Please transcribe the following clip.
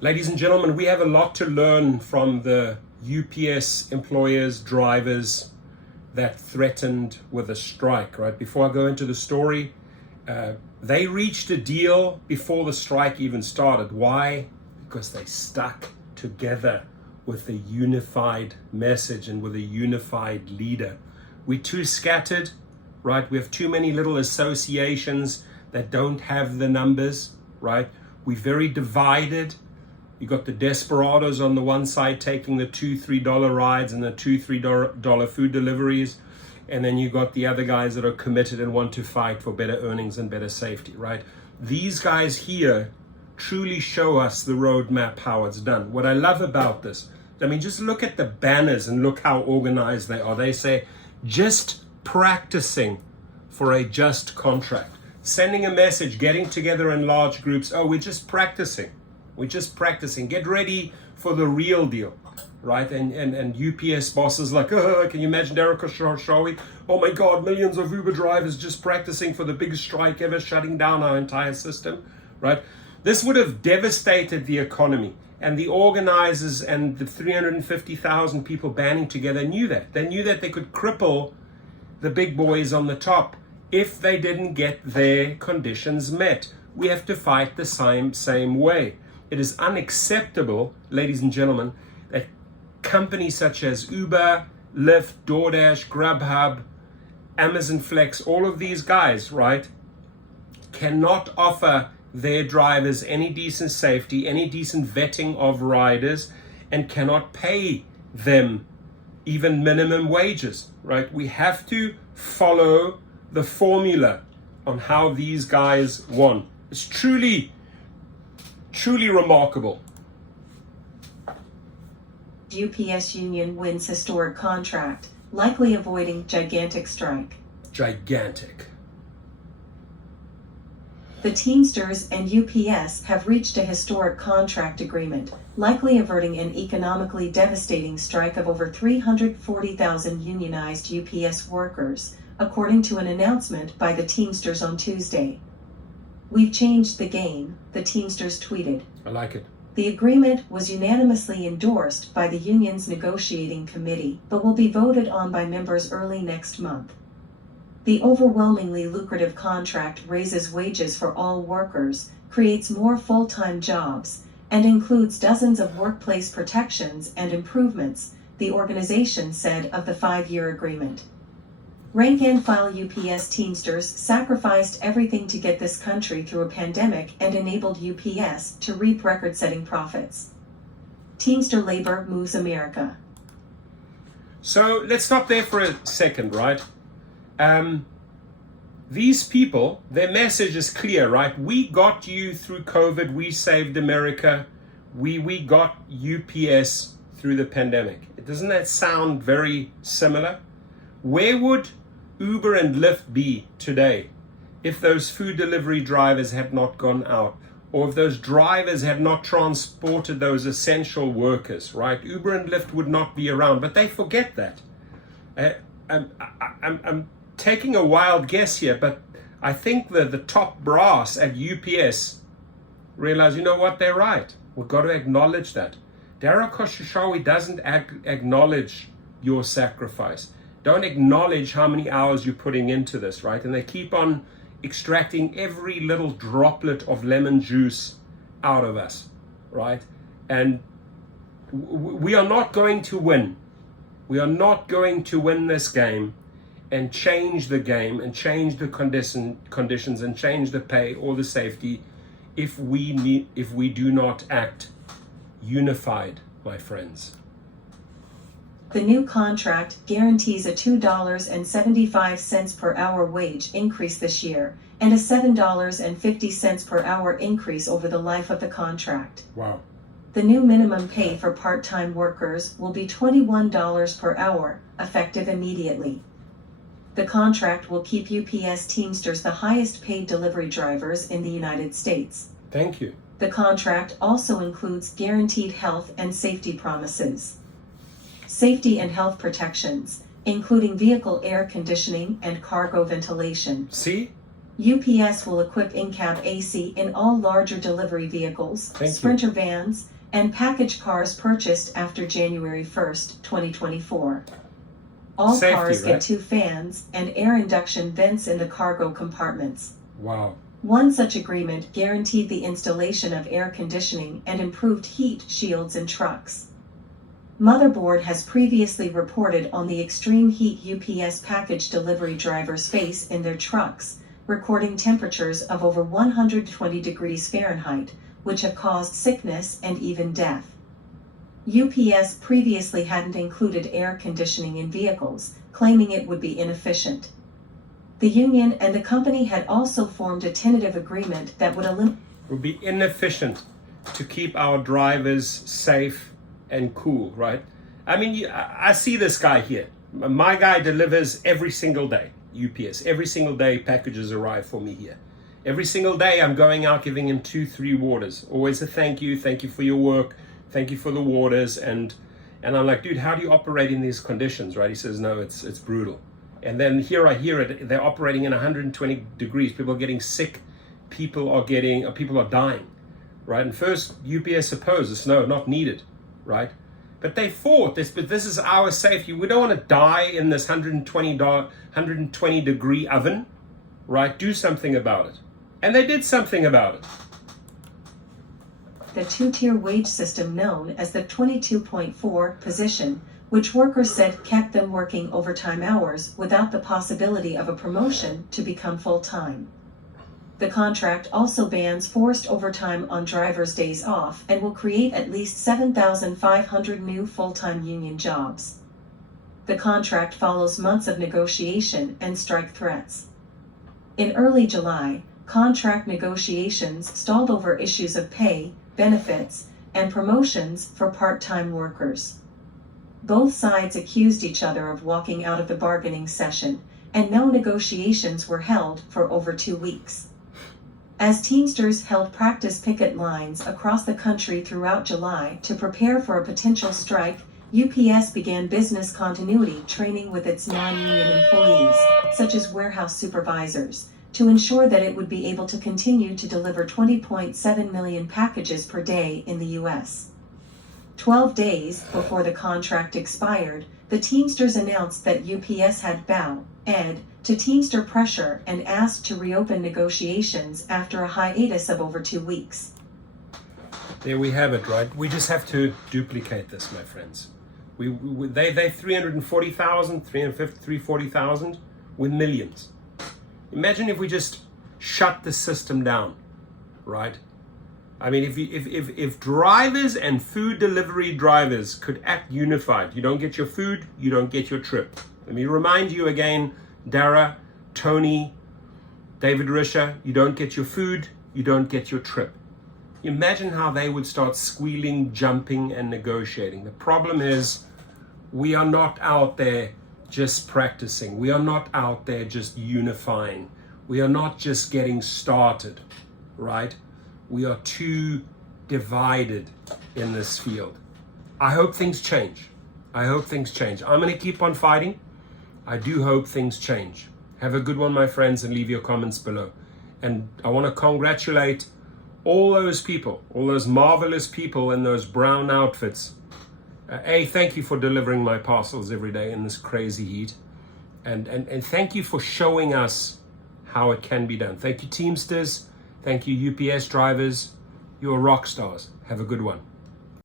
Ladies and gentlemen, we have a lot to learn from the UPS employers, drivers that threatened with a strike, right? Before I go into the story, they reached a deal before the strike even started. Why? Because they stuck together with a unified message and with a unified leader. We're too scattered, right? We have too many little associations that don't have the numbers, right? We're very divided. You got the desperados on the one side taking the $2-3 rides and the $2-3 food deliveries, and then you got the other guys that are committed and want to fight for better earnings and better safety, right? These guys here truly show us the roadmap how it's done. What I love about this, I mean, just look at the banners and look how organized they are. They say, just practicing for a just contract. Sending a message, getting together in large groups. Oh, we're just practicing. We're just practicing. Get ready for the real deal, right? And UPS bosses like, can you imagine Derek Khoshawi? Oh my God, millions of Uber drivers just practicing for the biggest strike ever, shutting down our entire system, right? This would have devastated the economy. And the organizers and the 350,000 people banding together knew that. They knew that they could cripple the big boys on the top if they didn't get their conditions met. We have to fight the same way. It is unacceptable, ladies and gentlemen, that companies such as Uber, Lyft, DoorDash, Grubhub, Amazon Flex, all of these guys, right, cannot offer their drivers any decent safety, any decent vetting of riders, and cannot pay them even minimum wages, right? We have to follow the formula on how these guys won. It's truly remarkable. UPS union wins historic contract, likely avoiding gigantic strike. Gigantic. The Teamsters and UPS have reached a historic contract agreement, likely averting an economically devastating strike of over 340,000 unionized UPS workers, according to an announcement by the Teamsters on Tuesday. "We've changed the game," the Teamsters tweeted. I like it. The agreement was unanimously endorsed by the union's negotiating committee, but will be voted on by members early next month. The overwhelmingly lucrative contract raises wages for all workers, creates more full-time jobs, and includes dozens of workplace protections and improvements, the organization said of the 5-year agreement. Rank-and-file UPS Teamsters sacrificed everything to get this country through a pandemic and enabled UPS to reap record-setting profits. Teamster labor moves America. So let's stop there for a second, right? These people, their message is clear, right? We got you through COVID. We saved America. We got UPS through the pandemic. Doesn't that sound very similar? Where would Uber and Lyft be today if those food delivery drivers had not gone out, or if those drivers had not transported those essential workers, right? Uber and Lyft would not be around, but they forget that. I'm taking a wild guess here, but I think that the top brass at UPS realize, you know what, they're right. We've got to acknowledge that. Derek Khoshawi doesn't acknowledge your sacrifice. Don't acknowledge how many hours you're putting into this, right? And they keep on extracting every little droplet of lemon juice out of us, right? And we are not going to win. We are not going to win this game and change the game and change the conditions and change the pay or the safety if we do not act unified, my friends. The new contract guarantees a $2.75 per hour wage increase this year and a $7.50 per hour increase over the life of the contract. Wow. The new minimum pay for part-time workers will be $21 per hour, effective immediately. The contract will keep UPS Teamsters the highest paid delivery drivers in the United States. Thank you. The contract also includes guaranteed health and safety promises. Safety and health protections, including vehicle air conditioning and cargo ventilation. See? UPS will equip in-cab AC in all larger delivery vehicles, Sprinter vans, and package cars purchased after January 1st, 2024. All Safety, cars right? get 2 fans and air induction vents in the cargo compartments. Wow. One such agreement guaranteed the installation of air conditioning and improved heat shields in trucks. Motherboard has previously reported on the extreme heat UPS package delivery drivers face in their trucks, recording temperatures of over 120 degrees Fahrenheit, which have caused sickness and even death. UPS previously hadn't included air conditioning in vehicles, claiming it would be inefficient. The union and the company had also formed a tentative agreement that would eliminate. It would be inefficient to keep our drivers safe and cool, right? I mean, I see this guy here. My guy delivers every single day, UPS. Every single day packages arrive for me here. Every single day I'm going out giving him 2-3 waters. Always a thank you for your work, thank you for the waters. And I'm like, dude, how do you operate in these conditions, right? He says, no, it's brutal. And then here I hear it, they're operating in 120 degrees. People are getting sick, people are dying, right? And first UPS opposes, no, not needed, right? But they fought this, but this is our safety. We don't want to die in this 120 degree oven, right? Do something about it. And they did something about it. The 2-tier wage system known as the 22.4 position, which workers said kept them working overtime hours without the possibility of a promotion to become full-time. The contract also bans forced overtime on drivers' days off and will create at least 7,500 new full-time union jobs. The contract follows months of negotiation and strike threats. In early July, contract negotiations stalled over issues of pay, benefits, and promotions for part-time workers. Both sides accused each other of walking out of the bargaining session, and no negotiations were held for over 2 weeks. As Teamsters held practice picket lines across the country throughout July to prepare for a potential strike, UPS began business continuity training with its non-union employees, such as warehouse supervisors, to ensure that it would be able to continue to deliver 20.7 million packages per day in the U.S. 12 days before the contract expired, the Teamsters announced that UPS had bowed to Teamster pressure and asked to reopen negotiations after a hiatus of over 2 weeks. There we have it, right? We just have to duplicate this, my friends. They 340,000, 350, 340,000 with millions. Imagine if we just shut the system down, right? I mean, if drivers and food delivery drivers could act unified, you don't get your food, you don't get your trip. Let me remind you again, Dara, Tony, David Risher, you don't get your food, you don't get your trip. Imagine how they would start squealing, jumping, and negotiating. The problem is we are not out there just practicing. We are not out there just unifying. We are not just getting started, right? We are too divided in this field. I hope things change. I'm going to keep on fighting. I do hope things change. Have a good one, my friends, and leave your comments below. And I want to congratulate all those people, all those marvelous people in those brown outfits. Thank you for delivering my parcels every day in this crazy heat. And thank you for showing us how it can be done. Thank you, Teamsters. Thank you, UPS drivers. You're rock stars. Have a good one.